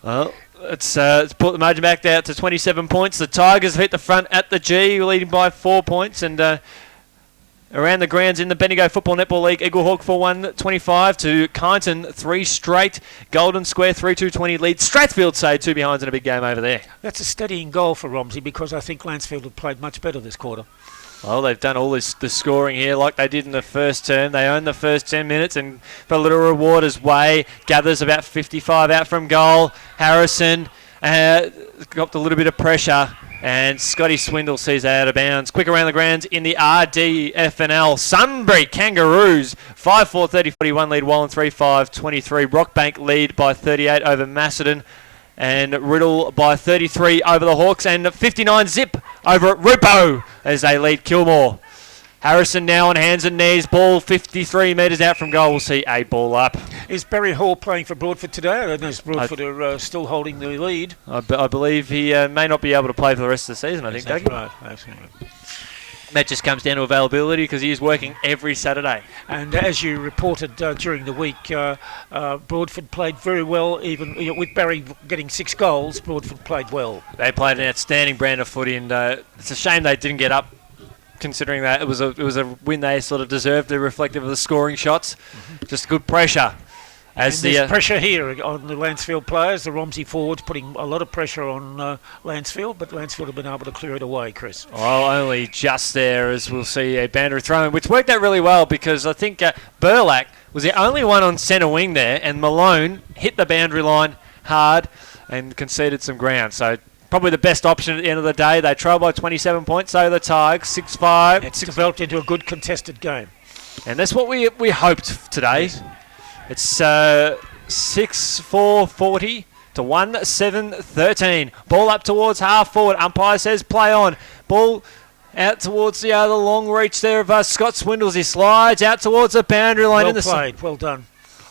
Well, it's put the margin back out to 27 points. The Tigers have hit the front at the G, leading by 4 points, and around the grounds in the Bendigo Football Netball League, Eaglehawk 4-1-25 to Kyneton 3 straight. Golden Square 3-2-20 lead. Strathfield say 2 behinds in a big game over there. That's a steadying goal for Romsey, because I think Lancefield have played much better this quarter. Well, they've done all the scoring here like they did in the first term. They own the first 10 minutes, and for a little reward as Way gathers about 55 out from goal. Harrison got a little bit of pressure, and Scotty Swindle sees that out of bounds. Quick around the grounds in the RDFNL. Sunbury Kangaroos 5-4-30-41 lead Wallen 3-5-23. Rockbank lead by 38 over Macedon, and Riddell by 33 over the Hawks, and 59 zip over at Rupo as they lead Kilmore. Harrison now on hands and knees. Ball 53 metres out from goal. We'll see a ball up. Is Barry Hall playing for Broadford today? I don't know if Broadford are still holding the lead. I believe he may not be able to play for the rest of the season, I think, That's Dougie. right. Absolutely. That just comes down to availability, because he is working every Saturday. And as you reported during the week, Broadford played very well. Even with Barry getting 6 goals, Broadford played well. They played an outstanding brand of footy, and it's a shame they didn't get up, considering that it was a win they sort of deserved, reflective of the scoring shots. Just good pressure. As and there's pressure here on the Lancefield players. The Romsey forwards putting a lot of pressure on Lancefield, but Lancefield have been able to clear it away, Chris. Well, only just there, as we'll see a boundary throw-in, which worked out really well, because I think Burlack was the only one on centre wing there, and Malone hit the boundary line hard and conceded some ground. So probably the best option at the end of the day. They trail by 27 points over the Tigers, 6-5. It's developed into a good contested game. And that's what we hoped today. Yes. It's 6-4-40 to 1-7-13. Ball up towards half forward. Umpire says play on. Ball out towards the other long reach there of Scott Swindles. He slides out towards the boundary line. Well played. Well done.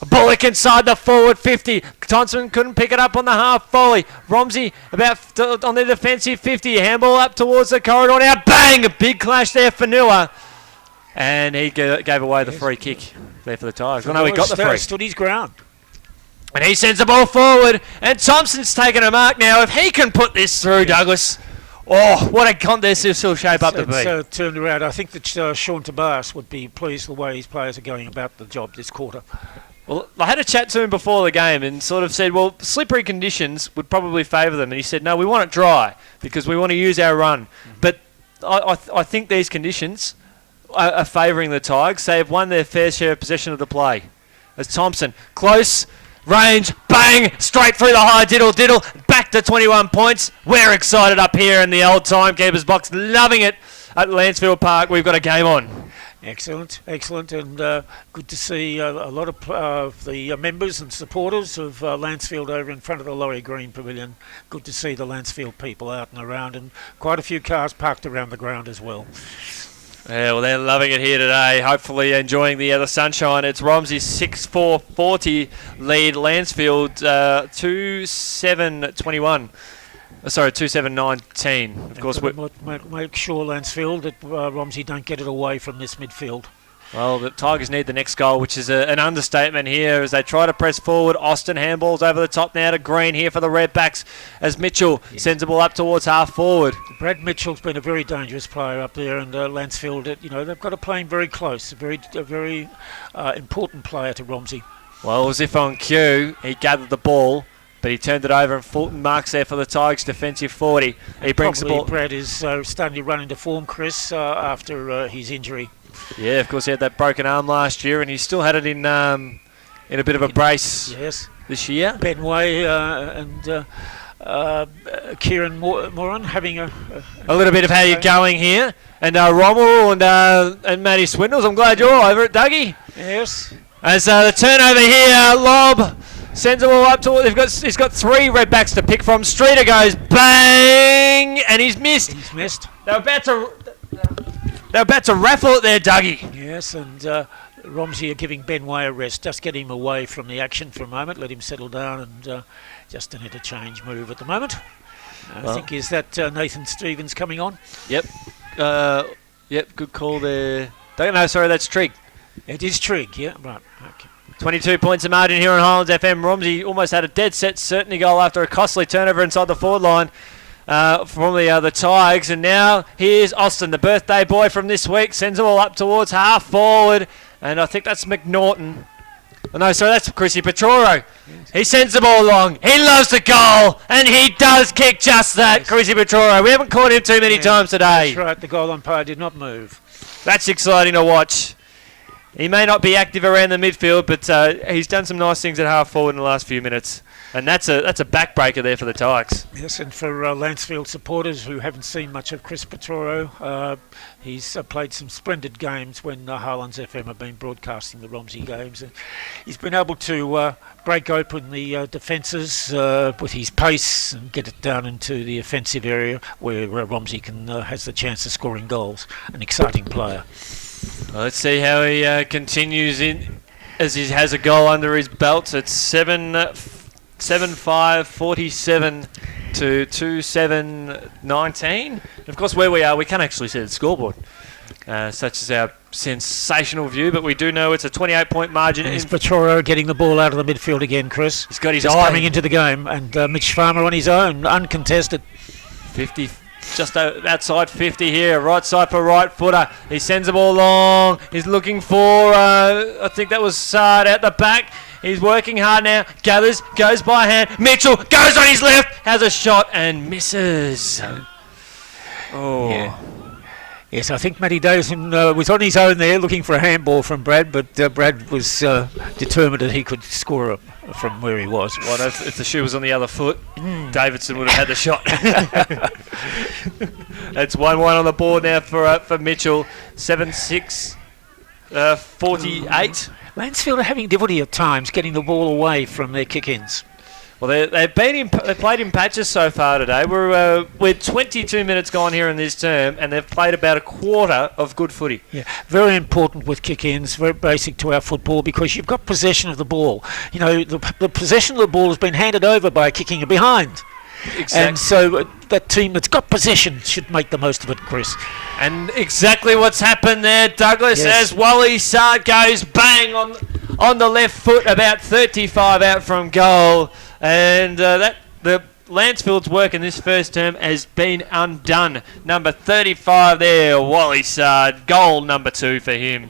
Bullock inside the forward 50. Thompson couldn't pick it up on the half volley. Romsey about on the defensive 50. Handball up towards the corridor now. Bang! A big clash there for Nua. And he gave away the free kick there for the Tigers. Well, no, he got the free. Stood his ground. And he sends the ball forward. And Thompson's taken a mark now. If he can put this through, Douglas. Oh, what a contest this will shape up to be. It's turned around. I think that Sean Tobias would be pleased with the way his players are going about the job this quarter. Well, I had a chat to him before the game and sort of said, well, slippery conditions would probably favour them. And he said, no, we want it dry because we want to use our run. But I think these conditions are favouring the Tigers. They have won their fair share of possession of the play. As Thompson, close, range, bang, straight through the high diddle, back to 21 points. We're excited up here in the old timekeeper's box, loving it at Lancefield Park. We've got a game on. Excellent, and good to see a lot of the members and supporters of Lancefield over in front of the Laurie Green Pavilion. Good to see the Lancefield people out and around, and quite a few cars parked around the ground as well. Yeah, well, they're loving it here today. Hopefully enjoying the sunshine. It's Romsey 6-4-40 lead Lancefield 2-7-21. Sorry, 2-7-19. Of course, make sure Lancefield that Romsey don't get it away from this midfield. Well, the Tigers need the next goal, which is an understatement here as they try to press forward. Austin handballs over the top now to Green here for the Redbacks as Mitchell sends the ball up towards half forward. Brad Mitchell's been a very dangerous player up there, and Lancefield, they've got to play him very close. A very important player to Romsey. Well, as if on cue, he gathered the ball, but he turned it over, and Fulton marks there for the Tigers defensive 40. He brings the ball. Brad is starting to run into form, Chris, after his injury. Yeah, of course, he had that broken arm last year, and he still had it in a bit of a brace this year. Ben Way and Kieran Moran having a little bit of how you're going here. And Rommel and Matty Swindles, I'm glad you're over it, Dougie. Yes. As the turnover here, Lob sends them all up to. He's got 3 Redbacks to pick from. Streeter goes bang, and he's missed. He's missed. They're about to raffle it there, Dougie. Yes, and Romsey are giving Ben Way a rest. Just get him away from the action for a moment. Let him settle down, and just an interchange move at the moment. I think is that Nathan Stevens coming on. Yep. Yep. Good call there. No, sorry, that's Trigg. It is Trigg. Yeah. Right. Okay. 22 points of margin here on Highlands FM. Romsey almost had a dead set certainty goal after a costly turnover inside the forward line from the Tigers. And now here's Austin, the birthday boy from this week. Sends them all up towards half forward. And I think that's McNaughton. Oh, no, sorry, that's Chrissy Petroro. Yes. He sends the ball along. He loves the goal. And he does kick just that, yes. Chrissy Petroro. We haven't caught him too many times today. That's right, the goal umpire did not move. That's exciting to watch. He may not be active around the midfield, but he's done some nice things at half forward in the last few minutes. And that's a backbreaker there for the Tigers. Yes, and for Lancefield supporters who haven't seen much of Chris Petroro, he's played some splendid games when Highlands FM have been broadcasting the Romsey games. And he's been able to break open the defences with his pace and get it down into the offensive area where Romsey has the chance of scoring goals. An exciting player. Well, let's see how he continues in as he has a goal under his belt. It's 7-5-47 to 2-7-19. And of course, where we are, we can't actually see the scoreboard, such as our sensational view, but we do know it's a 28-point margin. Is Petroro getting the ball out of the midfield again, Chris? He's got his eye coming eye into the game, and Mitch Farmer on his own, uncontested. 50. Just outside 50 here, right side for right footer. He sends the ball long. He's looking for, I think that was Sard out the back. He's working hard now. Gathers, goes by hand. Mitchell goes on his left, has a shot and misses. Oh. Yeah. Yes, I think Matty Davison was on his own there looking for a handball from Brad, but Brad was determined that he could score from where he was. What if the shoe was on the other foot? Davidson would have had the shot. It's 1-1 on the board now for Mitchell. 7-6, 48. Lancefield are having difficulty at times getting the ball away from their kick-ins. Well, they've played in patches so far today. We're 22 minutes gone here in this term, and they've played about a quarter of good footy. Yeah, very important with kick-ins, very basic to our football, because you've got possession of the ball. You know, the possession of the ball has been handed over by kicking it behind. Exactly. And so that team that's got possession should make the most of it, Chris. And exactly what's happened there, Douglas, as Wally Sard goes bang on the left foot, about 35 out from goal. And the Lancefield's work in this first term has been undone. Number 35 there, Wally Sard. Goal number 2 for him.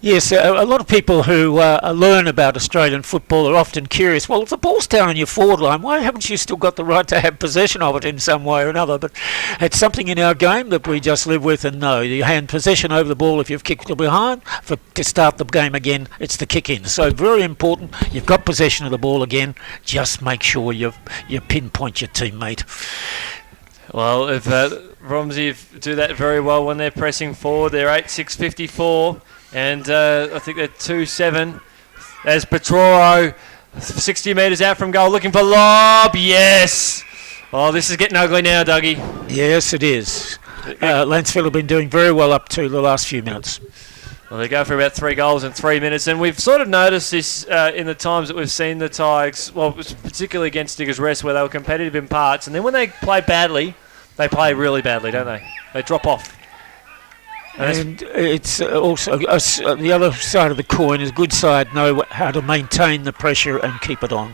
Yes, a lot of people who learn about Australian football are often curious. Well, if the ball's down on your forward line, why haven't you still got the right to have possession of it in some way or another? But it's something in our game that we just live with and know. You hand possession over the ball if you've kicked it behind. To start the game again, it's the kick-in. So very important. You've got possession of the ball again. Just make sure you pinpoint your teammate. Well, if Romsey do that very well when they're pressing forward, they're 8-6-54. And I think they're 2-7. There's Petroro, 60 metres out from goal, looking for lob. Yes. Oh, this is getting ugly now, Dougie. Yes, it is. Lancefield have been doing very well up to the last few minutes. Well, they go for about 3 goals in 3 minutes, and we've sort of noticed this in the times that we've seen the Tigers, well, particularly against Diggers Rest, where they were competitive in parts, and then when they play badly, they play really badly, don't they? They drop off. And it's also the other side of the coin is good side know how to maintain the pressure and keep it on.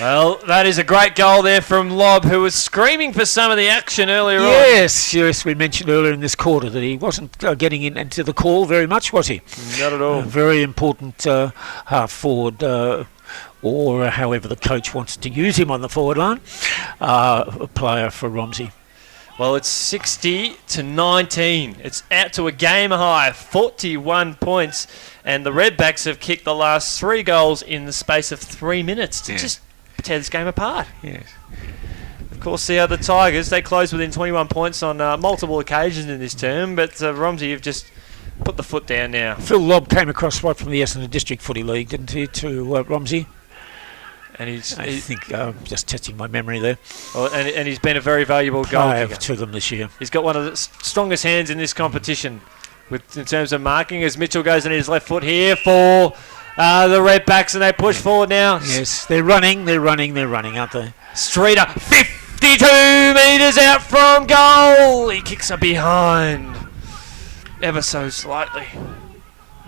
Well, that is a great goal there from Lobb, who was screaming for some of the action earlier on. Yes, we mentioned earlier in this quarter that he wasn't getting into the call very much, was he? Not at all. Very important half forward, or however the coach wants to use him on the forward line, player for Romsey. Well, it's 60-19. It's out to a game high, 41 points. And the Redbacks have kicked the last 3 goals in the space of 3 minutes to just tear this game apart. Yes. Of course, the other Tigers, they closed within 21 points on multiple occasions in this term. But Romsey have just put the foot down now. Phil Lobb came across right from the Essendon District Footy League, didn't he, to Romsey? And I think just testing my memory there. Oh, and he's been a very valuable goalkeeper to them this year. He's got one of the strongest hands in this competition. in terms of marking, as Mitchell goes on his left foot here for the Redbacks, and they push forward now. Yes, they're running, aren't they? Streeter, 52 metres out from goal. He kicks her behind ever so slightly.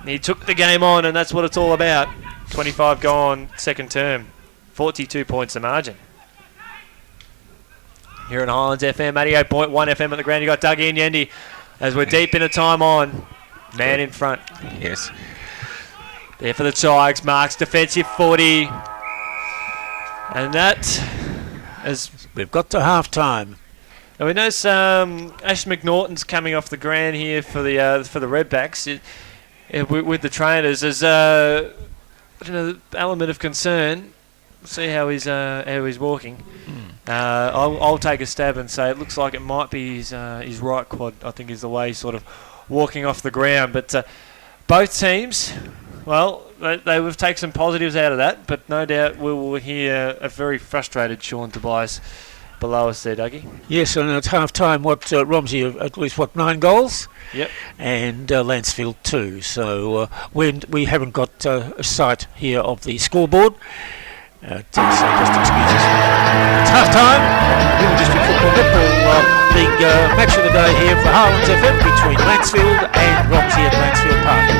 He took the game on, and that's what it's all about. 25 gone, second term. 42 points the margin. Here at Highlands FM, 88.1 FM at the ground. You got Dougie and Yendi as we're deep into time on. Man in front. Yes. There for the Tigers. Marks defensive 40. And that is... We've got to half time. Now we know Ash McNaughton's coming off the ground here for the Redbacks. With the trainers, there's an element of concern. See how he's walking. I'll take a stab and say it looks like it might be his right quad. I think is the way he's sort of walking off the ground. But both teams, well, they will take some positives out of that. But no doubt we will hear a very frustrated Sean Tobias below us there, Dougie. Yes, and at half time, Romsey at least 9 goals? Yep. And Lancefield 2. So we haven't got a sight here of the scoreboard. So just excuse us. It's half time. Riddell District Football Netball League match of the day here for Highlands FM between Lancefield and Romsey at Lancefield Park.